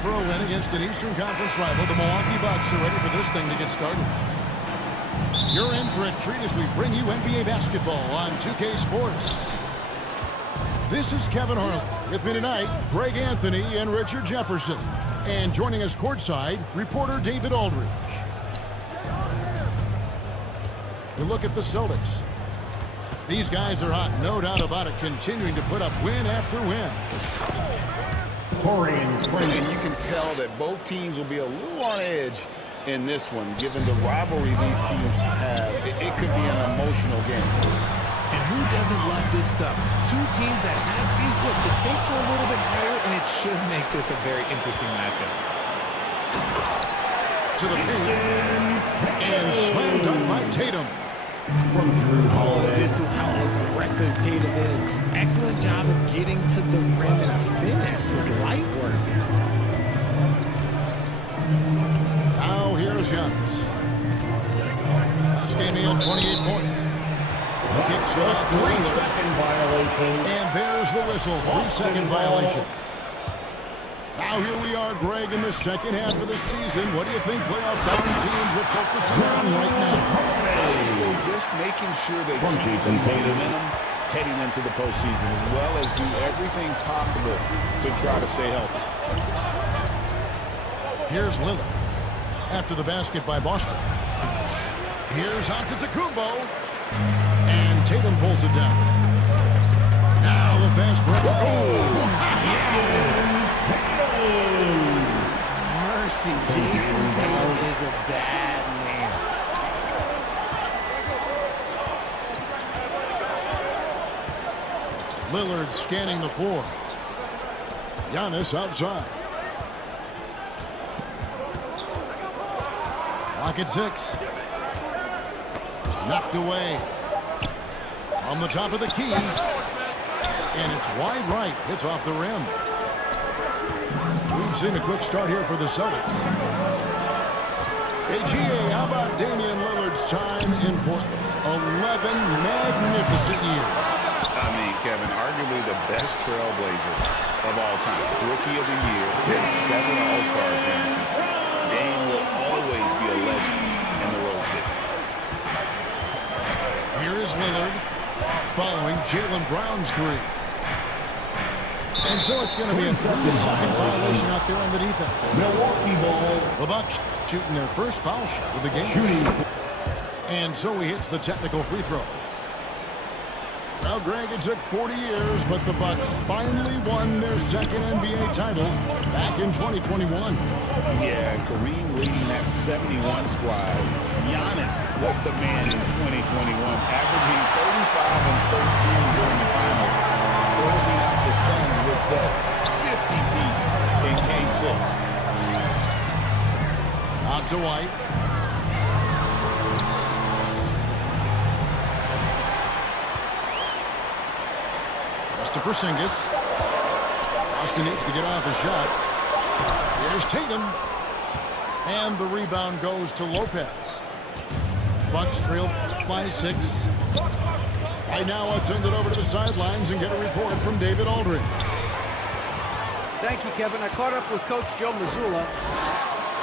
for a win against an Eastern Conference rival. The Milwaukee Bucks are ready for this thing to get started. You're in for a treat as we bring you NBA basketball on 2K Sports. This is Kevin Harlan. With me tonight, Greg Anthony and Richard Jefferson. And joining us courtside, reporter David Aldridge. We look at the Celtics. These guys are hot, no doubt about it, continuing to put up win after win. And you can tell that both teams will be a little on edge in this one, given the rivalry these teams have. It could be an emotional game. And who doesn't love this stuff? Two teams that have beef. Look, the stakes are a little bit higher, and it should make this a very interesting matchup. To the paint, and slam dunk by Tatum. Oh, this is how aggressive Tatum is. Excellent job of getting to the rim and finish. Just light work. Now here's Giannis. Last game he had 28 points. Kicks it out to Lillard. And there's the whistle. 3-second violation. Now here we are, Greg, in the second half of the season. What do you think playoff down teams are focusing on right now? So just making sure they keep the momentum heading into the postseason, as well as do everything possible to try to stay healthy. Here's Lillard after the basket by Boston. Here's Antetokounmpo, and Tatum pulls it down. Now the fast break. Mercy, Jason Tatum is a bad man. Lillard scanning the floor. Giannis outside. Clock at 6. Knocked away. On the top of the key. And it's wide right. Hits off the rim. We've seen a quick start here for the Celtics. Hey, GA, how about Damian Lillard's time in Portland? 11 magnificent years. I mean, Kevin, arguably the best trailblazer of all time. Rookie of the year, had 7 All-Star appearances. Dame will always be a legend in the Rose City. Here is Lillard following Jaylen Brown's 3. And so it's going to be a 3-second violation out there on the defense. Milwaukee ball. The Bucks shooting their first foul shot of the game. And so he hits the technical free throw. Well, Greg, it took 40 years, but the Bucks finally won their second NBA title back in 2021. Yeah, Kareem leading that 71 squad. Giannis was the man in 2021, averaging 35 and 13 during the finals, closing out the Suns with that 50-piece in Game 6. Out to White. To Porzingis. Austin needs to get off a shot. Here's Tatum. And the rebound goes to Lopez. Bucks trail by 6. Right now, let's send it over to the sidelines and get a report from David Aldridge. Thank you, Kevin. I caught up with Coach Joe Mazzulla.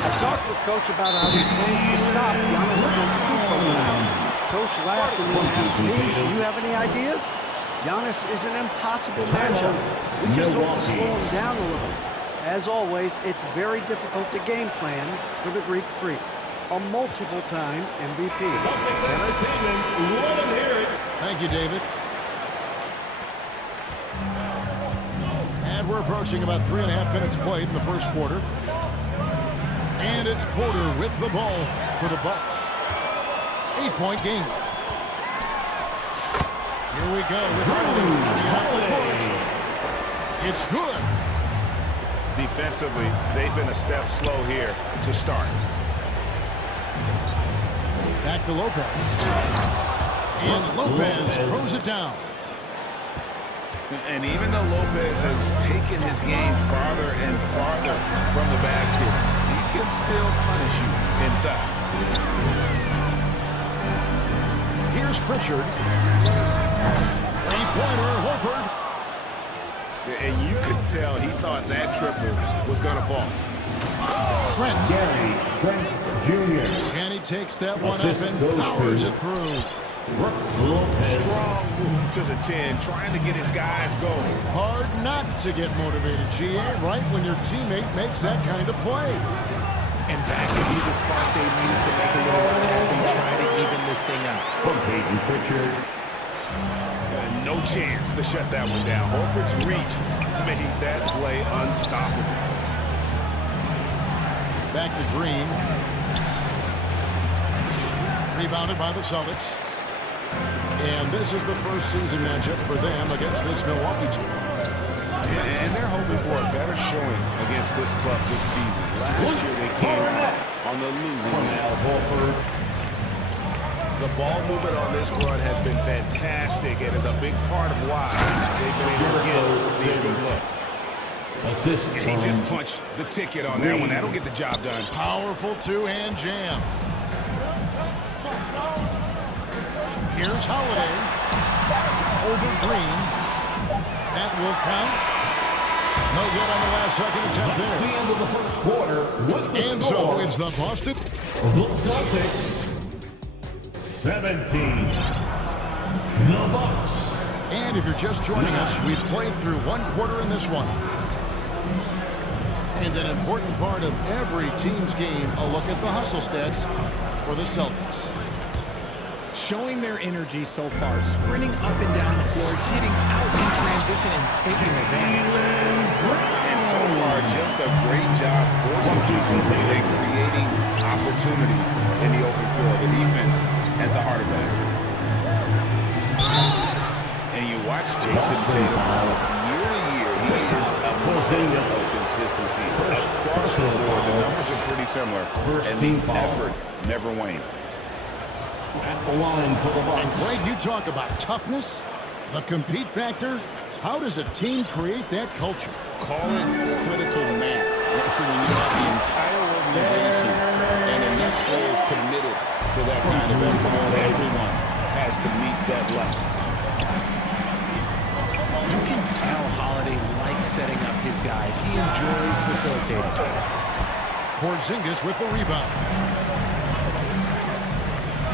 I talked with Coach about how he plans to stop Giannis Antetokounmpo. Coach laughed and then asked me, do you have any ideas? Giannis is an impossible matchup. We just hope to slow him down a little. As always, it's very difficult to game plan for the Greek Freak, a multiple-time MVP. Thank you, David. And we're approaching about 3.5 minutes played in the first quarter. And it's Porter with the ball for the Bucks. 8-point game. Here we go with Holiday running out the court. It's good. Defensively, they've been a step slow here to start. Back to Lopez. And Lopez throws it down. And even though Lopez has taken his game farther and farther from the basket, he can still punish you inside. Here's Pritchard. Three-pointer, Horford. And you could tell he thought that triple was going to fall. Trent Jr. And he takes that one up and powers it through. Strong move to the 10, trying to get his guys going. Hard not to get motivated, GA, right when your teammate makes that kind of play. And that could be the spark they needed to make a little run as they try to even this thing up. From Peyton Pritchard. No chance to shut that one down. Horford's reach made that play unstoppable. Back to Green. Rebounded by the Celtics. And this is the first season matchup for them against this Milwaukee team. And they're hoping for a better showing against this club this season. Last year they came out on the losing end. The ball movement on this run has been fantastic and is a big part of why they've been able to get these good looks. Assist. And he just punched the ticket on that one. That'll get the job done. Powerful two-hand jam. Here's Holiday. Over Green. That will count. No good on the last second attempt That's the there. end of the first quarter. With the And score, so it's the Boston. the Celtics 17. The Bucks. And if you're just joining us, we've played through one quarter in this one. And an important part of every team's game, a look at the hustle stats for the Celtics. Showing their energy so far, sprinting up and down the floor, getting out in transition and taking advantage. And so far, just a great job forcing people and creating opportunities in the open floor. The defense at the heart of that. And you watch Jason Tatum year to year. He is a model of consistency. Across the board, the numbers are pretty similar. And the effort never wanes. At the line for the Bucks. And Greg, you talk about toughness, the compete factor. How does a team create that culture? Call it critical mass. When you have the entire organization and enough players committed to that kind of effort, everyone has to meet that level. You can tell Holiday likes setting up his guys. He enjoys facilitating. Porzingis with the rebound.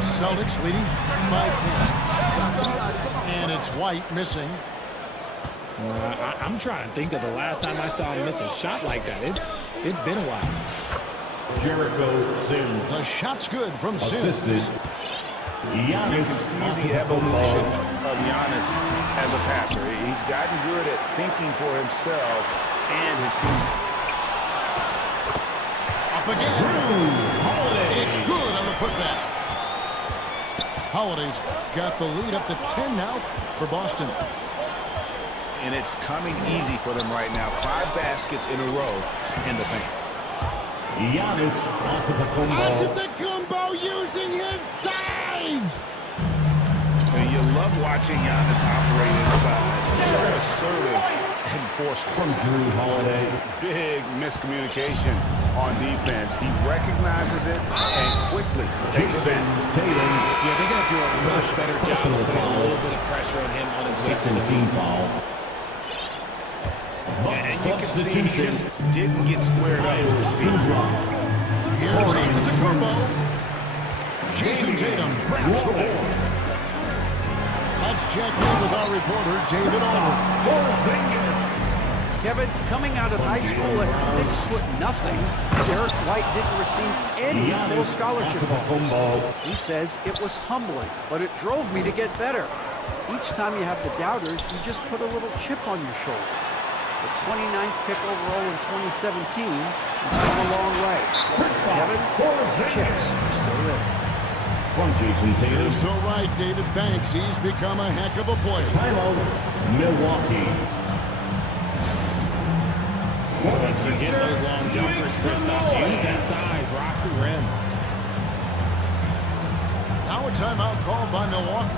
Celtics leading by 10. And it's White missing. I'm trying to think of the last time I saw him miss a shot like that. It's been a while. Jericho Sims. The shot's good from Sims. Assisted. You can see the evolution of Giannis as a passer. He's gotten good at thinking for himself and his teammates. Up again. It's good on the putback. Holiday's got the lead up to 10 now for Boston. And it's coming easy for them right now. 5 baskets in a row in the paint. Giannis Onto the combo using his size. And you love watching Giannis operate inside. So assertive and forceful. From Drew Holiday. Big miscommunication on defense. He recognizes it and quickly takes advantage. Yeah, they're going to do a much better job of putting a little bit of pressure on him on his way to the team foul. And you can see he just didn't get squared up with his feet. Here's Antetokounmpo. Jason Tatum grabs the board. Let's check in with our reporter, David Aldridge. Kevin, coming out of high school at 6'0", Derek White didn't receive any full scholarship offers. He says it was humbling, but it drove me to get better. Each time you have the doubters, you just put a little chip on your shoulder. The 29th pick overall in 2017, he's come a long way. Kevin, chips still there. From Jason Tatum. You're so right, David. Thanks. He's become a heck of a player. Timeout, Milwaukee. Don't forget those long jumpers, Kristaps. Use that size, rock the rim. Now a timeout called by Milwaukee.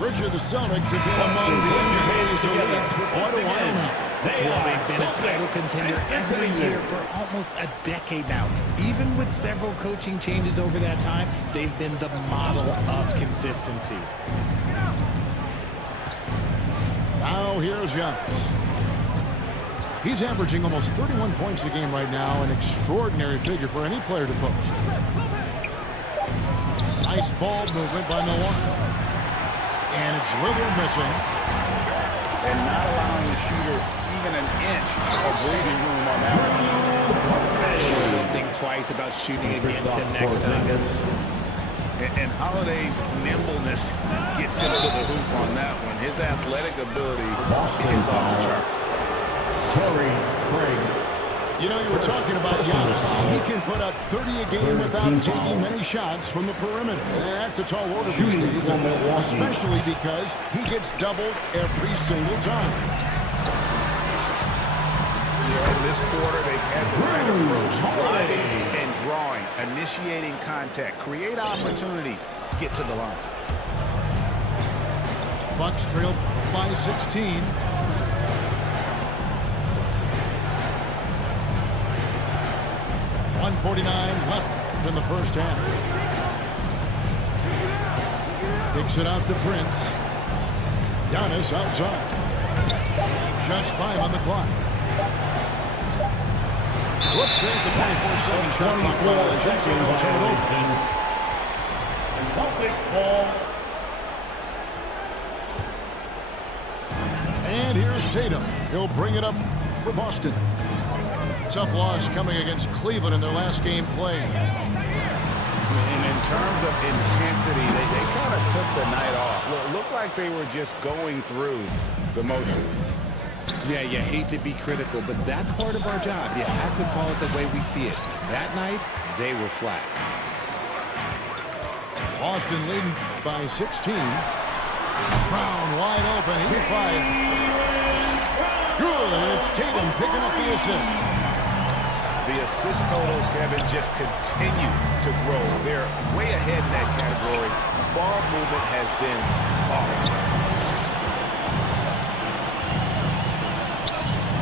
Bridger, the Celtics have been among the NBA's elites for quite a while now. Well, they've been a title contender every year for almost a decade now. Even with several coaching changes over that time, they've been the model of consistency. Now So here's Giannis. He's averaging almost 31 points a game right now, an extraordinary figure for any player to post. Nice ball movement by Milwaukee. And it's Lillard missing. And not allowing the shooter even an inch of breathing room on that one. Don't think twice about shooting against him next time. And Holiday's nimbleness gets him to the hoop on that one. His athletic ability is off the charts. You know, you were talking about Giannis. He can put up 30 a game without taking many shots from the perimeter. That's a tall order these days, especially because he gets doubled every single time. In this quarter, they've had the right approach, driving and drawing, initiating contact, create opportunities, get to the line. Bucks trail by 16. .149 left in the first half. Takes it out to Prince. Giannis outside. Just 5 on the clock. Whoops, there's the 24-second shot clock violation, so they'll turn it over. Celtic ball. And here's Tatum. He'll bring it up for Boston. Tough loss coming against Cleveland in their last game played. And in terms of intensity, they kind of took the night off. It looked like they were just going through the motions. Yeah, you hate to be critical, but that's part of our job. You have to call it the way we see it. That night, they were flat. Boston leading by 16. Brown wide open. He fires. Good. And it's Tatum picking up the assist. The assist totals, Kevin, just continue to grow. They're way ahead in that category. Ball movement has been flawless.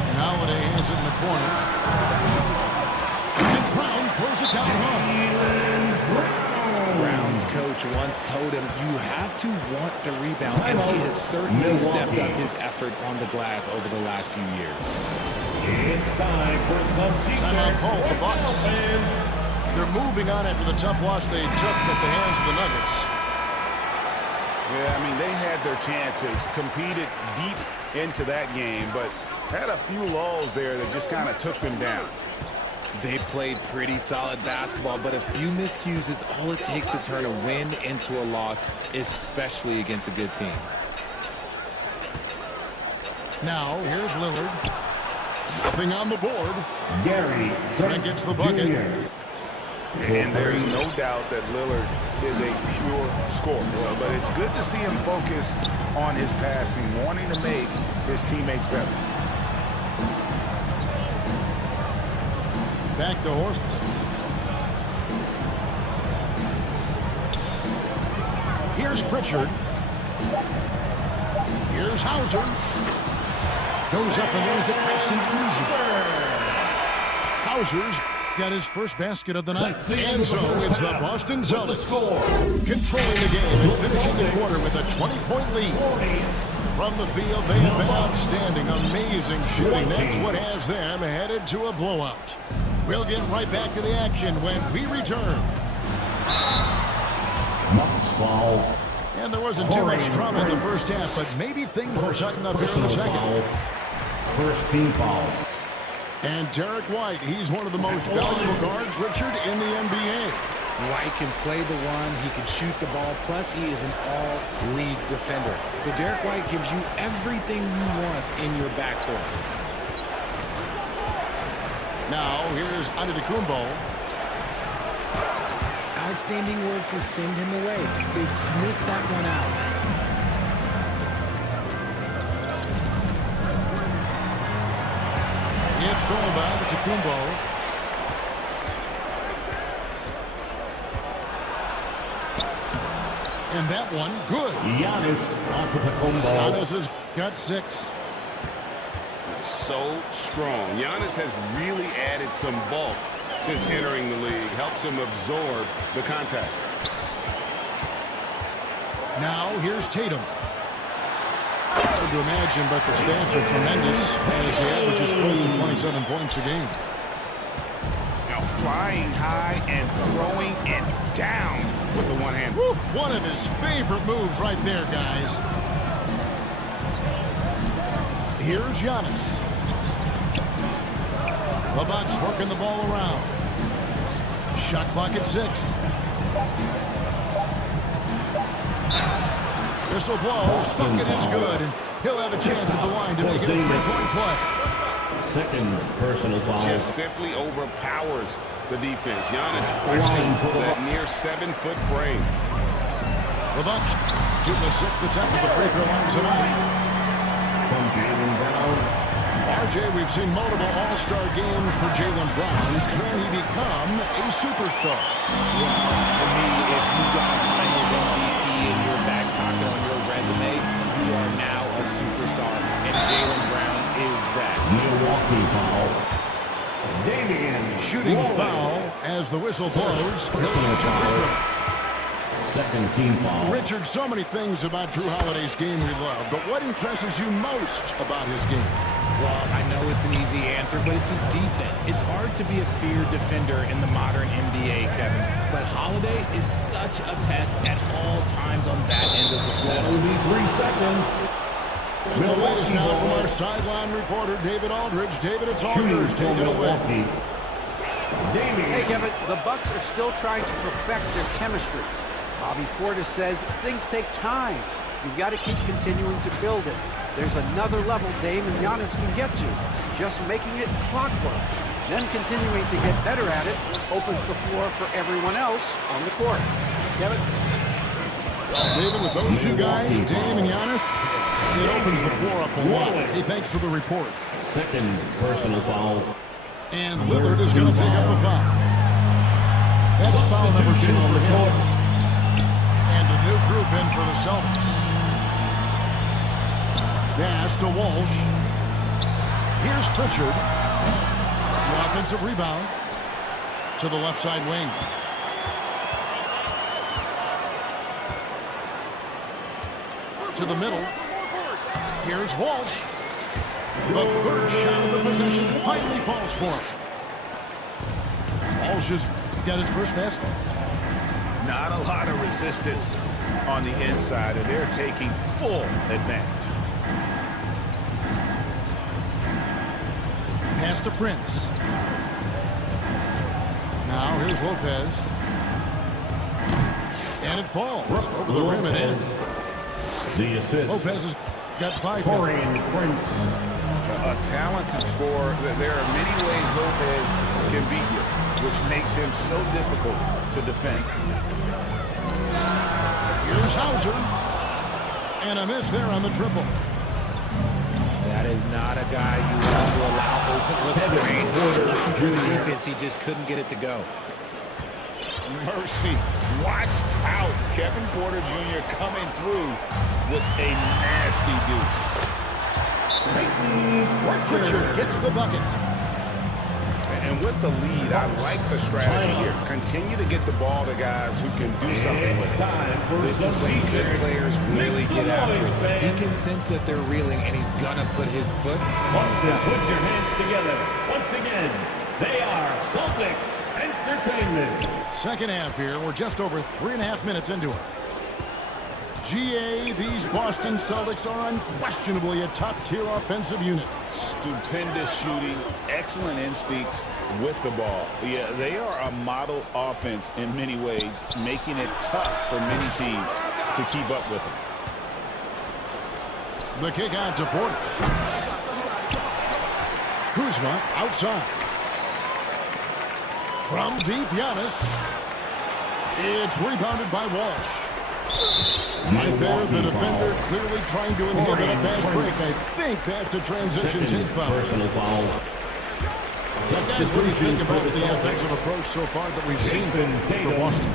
And Holiday has it in the corner. And Brown throws it down hard. Brown's coach once told him, you have to want the rebound, and he has certainly stepped up his effort on the glass over the last few years. It's time for some Timeout call the Bucks. They're moving on after the tough loss they took at the hands of the Nuggets. Yeah, I mean, they had their chances, competed deep into that game, but had a few lulls there that just kind of took them down. They played pretty solid basketball, but a few miscues is all it takes to turn a win into a loss, especially against a good team. Now, here's Lillard. Nothing on the board. Gary Trent gets the bucket. And there's no doubt that Lillard is a pure scorer. But it's good to see him focus on his passing, wanting to make his teammates better. Back to Horford. Here's Pritchard. Here's Hauser. Goes up and lays it nice and easy. Hauser's got his first basket of the night. And so it's the Boston Celtics controlling the game and finishing the quarter with a 20-point lead. From the field, they have been outstanding, amazing shooting. That's what has them headed to a blowout. We'll get right back to the action when we return. Moss foul. And there wasn't too much drama in the first half, but maybe things will tighten up here in the second. First team foul. And Derek White, he's one of the most valuable guards, Richard, in the NBA. White can play the one, he can shoot the ball, plus he is an all-league defender. So Derek White gives you everything you want in your backcourt. Now, here's Antetokounmpo. Outstanding work to send him away. They sniffed that one out. It's all about Antetokounmpo. And that one, good. Giannis Antetokounmpo. Giannis has got 6. So strong. Giannis has really added some bulk since entering the league. Helps him absorb the contact. Now, here's Tatum. to imagine, but the stats are tremendous as he averages close to 27 points a game. Now flying high and throwing it down with the one hand. Woo, one of his favorite moves right there, guys. Here's Giannis. The Bucks working the ball around. Shot clock at 6. Whistle blows. Bucket is good. And he'll have a chance at the line to make it a 3-point play. Second personal foul. Just simply overpowers the defense. Giannis pressing that near 7-foot frame. The Bucks shooting the 6th attempt at the free throw line tonight. From Jaylen Brown. RJ, we've seen multiple all-star games for Jaylen Brown. Can he become a superstar? Well, to me, if you've got a Finals MVP in your back pocket on your resume, you are now a superstar, and Jaylen Brown is that. Milwaukee foul. Damian Shooting Lillard. foul as the whistle blows. He'll shoot 2 free throws. Second team foul. Richard, so many things about Drew Holiday's game we love, but what impresses you most about his game? Well, I know it's an easy answer, but it's his defense. It's hard to be a feared defender in the modern NBA, Kevin. But Holiday is such a pest at all times on that end of the floor. 73 seconds. And the latest now from our sideline reporter, David Aldridge. David, it's all yours. Take it away. Milwaukee. Damian. Hey, Kevin, the Bucks are still trying to perfect their chemistry. Bobby Portis says things take time. You've got to keep continuing to build it. There's another level Dame and Giannis can get to. Just making it clockwork. Then continuing to get better at it opens the floor for everyone else on the court. Kevin? David, with those two guys, Dame and Giannis, it opens the floor up a lot. Hey, thanks for the report. Second personal foul. And Lillard is going to pick up a foul. That's foul number 2 for him. And a new group in for the Celtics. Pass to Walsh. Here's Pritchard. The offensive rebound to the left side wing. To the middle. Here's Walsh. The third shot of the possession finally falls for him. Walsh has got his first basket. Not a lot of resistance on the inside, and they're taking full advantage. Pass to Prince. Now here's Lopez. And it falls over the rim and in. The assist. Lopez has got 5 now. Torian Prince. A talented scorer. There are many ways Lopez can beat you, which makes him so difficult to defend. Here's Hauser. And a miss there on the triple. That is not a guy you want to allow open looks for him. For the defense, he just couldn't get it to go. Mercy. Watch out. Kevin Porter Jr. coming through with a nasty deuce. Pritchard gets the bucket. And with the lead, I like the strategy here. Continue to get the ball to guys who can do something with it. This is when good players really get after it. He can sense that they're reeling, and he's going to put his foot on the gas. Put your hands together. Once again, they are Celtics Entertainment. Second half here. We're just over 3.5 minutes into it. GA, these Boston Celtics are unquestionably a top-tier offensive unit. Stupendous shooting, excellent instincts with the ball. Yeah, they are a model offense in many ways, making it tough for many teams to keep up with them. The kick out to Porter. Kuzma outside. From deep, Giannis. It's rebounded by Walsh. Right there, the defender clearly trying to inhibit a fast break. I think that's a transition take foul. Personal foul. So guys, what do you think about the offensive approach so far that we've seen for Boston?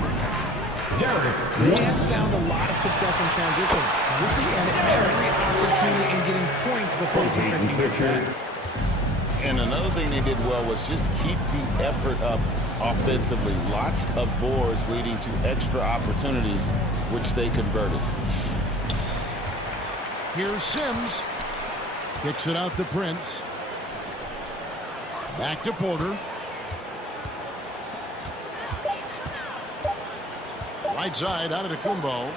They have found a lot of success in transition, looking at every opportunity and getting points before the defense can get to it. And another thing they did well was just keep the effort up offensively. Lots of boards leading to extra opportunities, which they converted. Here's Sims. Kicks it out to Prince. Back to Porter. Right side out of the Kumbo.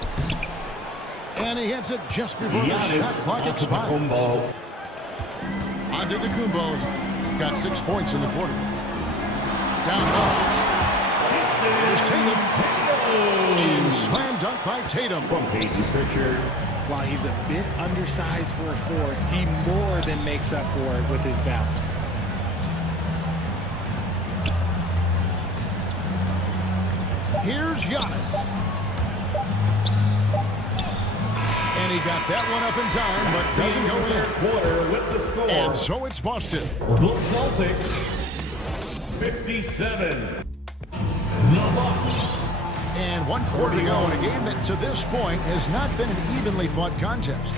And he hits it just before the shot clock expires. Antetokounmpo's got 6 points in the quarter. Down low. There's Tatum. And slam dunk by Tatum. While he's a bit undersized for a 4, he more than makes up for it with his bounce. Here's Giannis. And he got that one up in time, but doesn't go in. Quarter with the score. And so it's Boston. The Celtics, 57. The Bucks. And 1 quarter to go in a game that to this point has not been an evenly fought contest.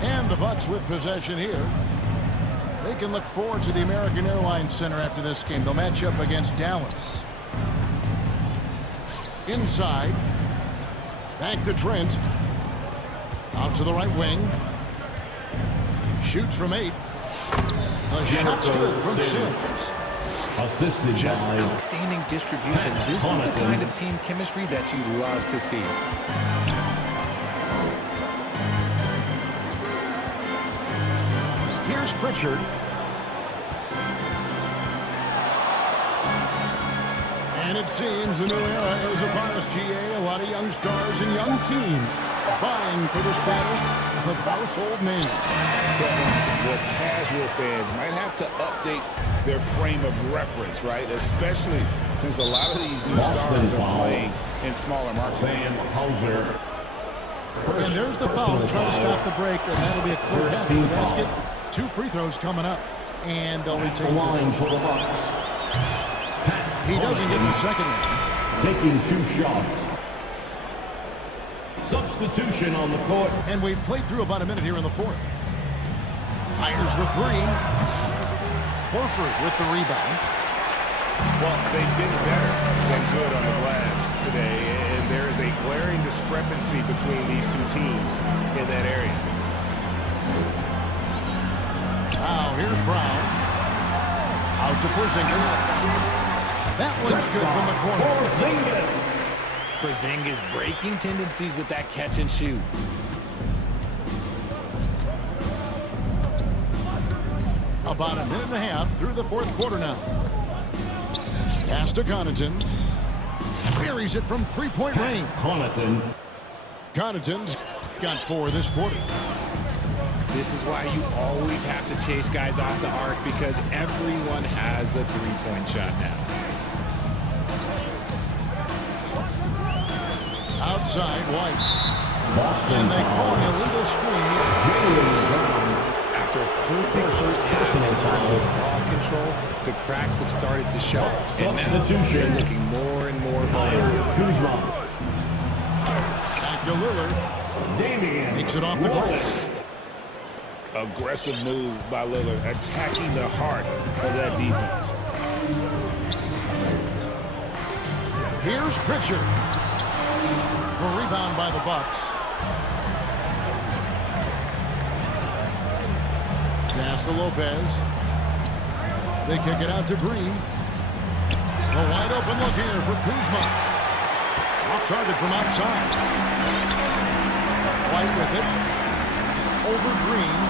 And the Bucks with possession here. They can look forward to the American Airlines Center after this game. They'll match up against Dallas. Inside. Back to Trent. Out to the right wing. Shoots from 8. The shot's good from Sims. Assisted Just by outstanding distribution. This is the kind of team chemistry that you love to see. Here's Pritchard. And it seems a new era is upon us, GA. A lot of young stars and young teams vying for the status of household names. Well, casual fans might have to update their frame of reference, right? Especially since a lot of these new stars are playing in smaller markets. And there's the foul to try to stop the break, and that'll be a clear path to the basket. 2 free throws coming up, and they'll retain possession. He doesn't get the second one. taking 2 shots. Substitution on the court. And we've played through about a minute here in the 4th. Fires the 3. Horford with the rebound. Well, they've been better than good on the glass today, and there is a glaring discrepancy between these two teams in that area. Now, here's Brown. Out to Porzingis. That one's good from the corner. Porzingis breaking tendencies with that catch and shoot. About a minute and a half through the 4th quarter now. Pass to Connaughton. Buries it from 3-point range. Connaughton's got 4 this quarter. This is why you always have to chase guys off the arc, because everyone has a 3-point shot now. Outside, White. And they call an illegal screen. After a perfect first half in terms of ball control, the cracks have started to show. And now they're looking more and more vulnerable. Back to Lillard. Takes it off the glass. Aggressive move by Lillard, attacking the heart of that defense. Here's Pritchard. The rebound by the Bucks. Pass to Lopez. They kick it out to Green. A wide open look here for Kuzma. Off target from outside. White with it. Over Green.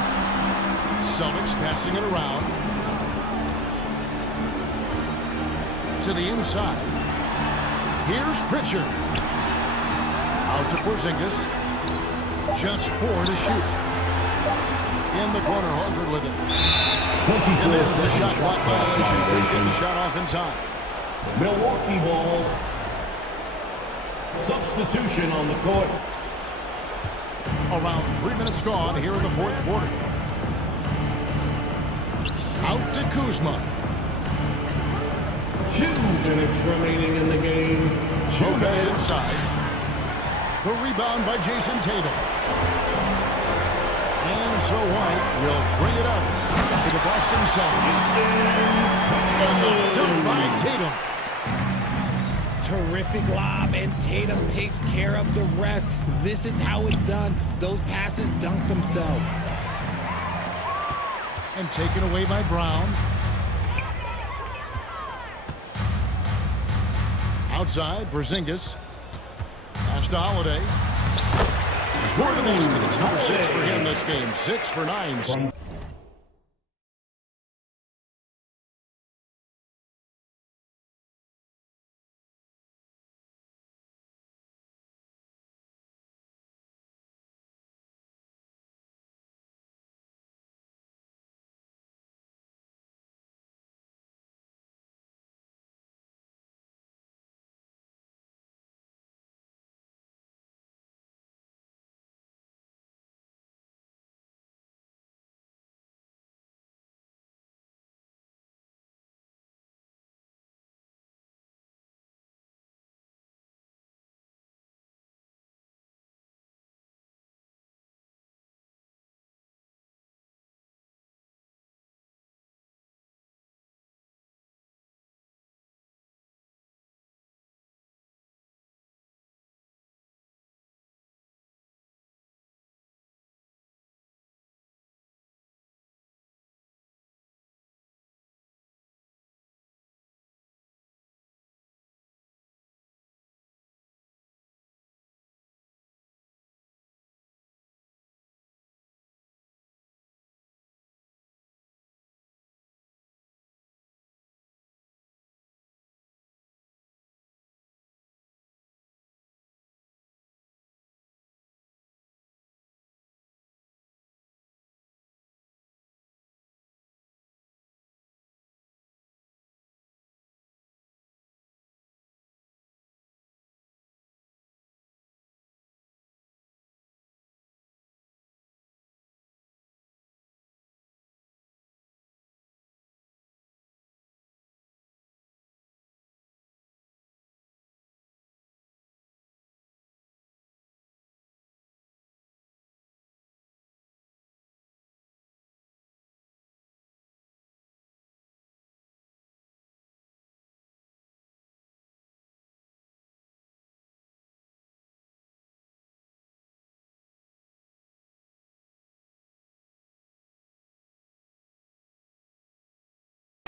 Celtics passing it around. To the inside. Here's Pritchard. Out to Porzingis. Just 4 to shoot. In the corner, Horford with it. And there's the shot clock violation. Couldn't get the shot off in time. Milwaukee ball. Substitution on the court. Around 3 minutes gone here in the 4th quarter. Out to Kuzma. 2 minutes remaining in the game. Lopez inside. The rebound by Jason Tatum. And so White will bring it up to the Boston Celtics. And the dunk by Tatum. Terrific lob, and Tatum takes care of the rest. This is how it's done. Those passes dunk themselves. And taken away by Brown. Outside, Porzingis. Pass to Holiday. Score the basket. It's number 6 for him this game. 6 for 9.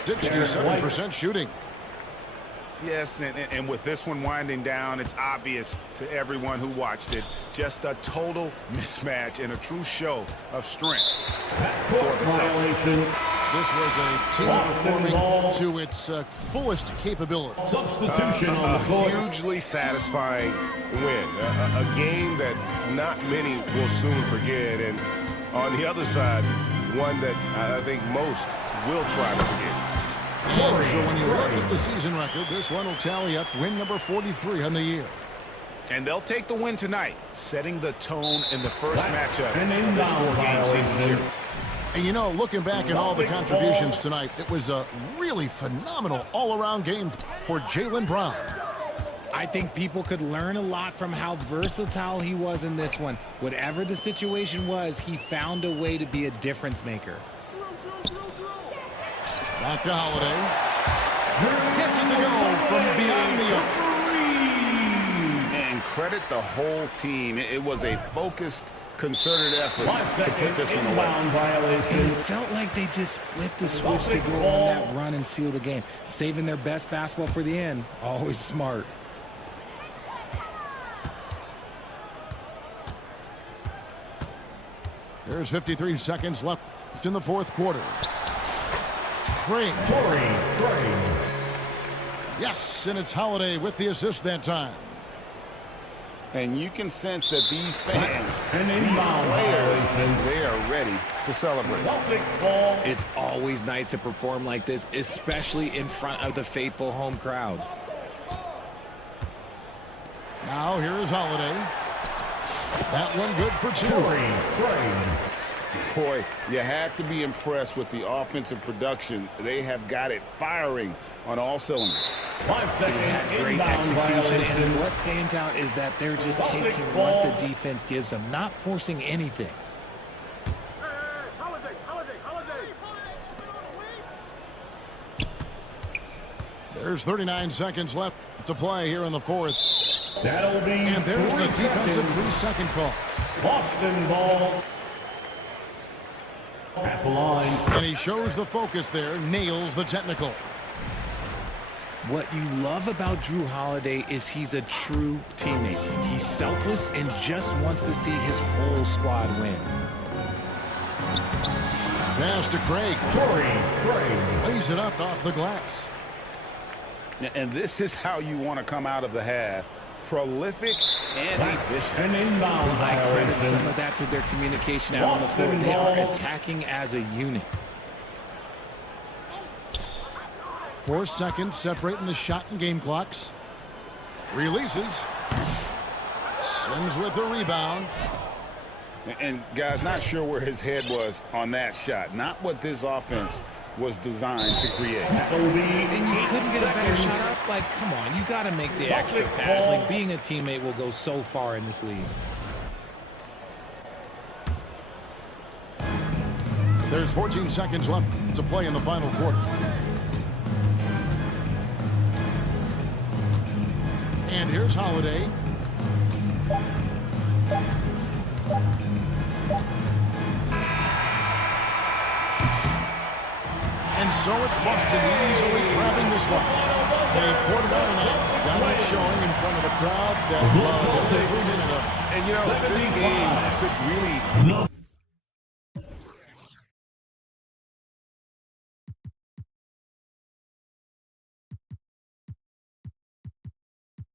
%67 shooting. Yes, and with this one winding down, it's obvious to everyone who watched it. Just a total mismatch and a true show of strength. This was a team performing to its fullest capability. Substitution on the court. Hugely satisfying win. A game that not many will soon forget. And on the other side, one that I think most will try to forget. And so when you look at the season record, this one will tally up win number 43 on the year. And they'll take the win tonight, setting the tone in the first matchup of this 4-game season series. And you know, looking back at all the contributions tonight, it was a really phenomenal all-around game for Jaylen Brown. I think people could learn a lot from how versatile he was in this one. Whatever the situation was, he found a way to be a difference maker. Back to Holiday. Gets it to go from beyond the arc. And credit the whole team. It was a focused, concerted effort to put this one away. And it felt like they just flipped the switch to go on that run and seal the game. Saving their best basketball for the end. Always smart. There's 53 seconds left in the fourth quarter. Yes, and it's Holiday with the assist that time. And you can sense that these fans, these players, they are ready to celebrate. It's always nice to perform like this, especially in front of the faithful home crowd. Now here is Holiday. That one good for two. Boy, you have to be impressed with the offensive production. They have got it firing on all cylinders. They've had great execution, and what stands out is that they're just taking what the defense gives them, not forcing anything. There's 39 seconds left to play here in the fourth. That'll be And there's the 3 defensive seconds. 3-second call. Boston ball at the line. And he shows the focus there, nails the technical. What you love about Drew Holiday is he's a true teammate. He's selfless and just wants to see his whole squad win. Pass to Craig. Craig. Lays it up off the glass. And this is how you want to come out of the half. Prolific and efficient. An inbound I credit some violation. of that to their communication out on the floor. They are attacking as a unit. 4 seconds separating the shot and game clocks. Releases. Sims with the rebound. And guys, not sure where his head was on that shot. Not what this offense was designed to create. That'll be And you 8 couldn't get a better seconds. shot off? Like, come on, you got to make the extra Bucket pass. ball. Like, being a teammate will go so far in this league. There's 14 seconds left to play in the final quarter. And here's Holiday. And so it's Boston easily grabbing this one. They poured it out tonight. Dominant showing in front of the crowd that loved every minute of it. And, you know, this game could really